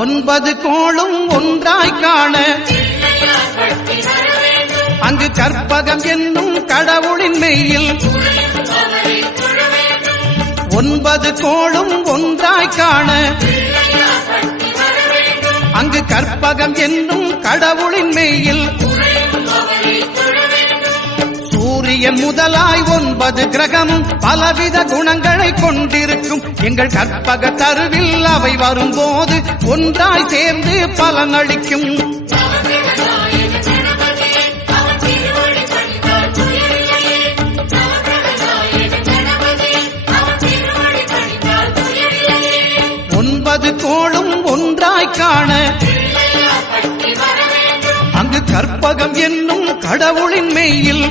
9 கோளும் ஒன்றாய் காண அங்கு கற்பகம் என்னும் கடவுளின் மெய்யில் 9 கோளும் ஒன்றாய் காண அங்கு கற்பகம் என்னும் கடவுளின் மெய்யில் சூரியன் முதலாய் 9 கிரகமும் பலவித குணங்களை கொண்டிருக்கும் எங்கள் கற்பக தருவில் அவை வரும்போது ஒன்றாய் சேர்ந்து பலனளிக்கும். கோளும் ஒன்றாய் காண அங்கு கற்பகம் என்னும் கடவுளின் மெய்யில்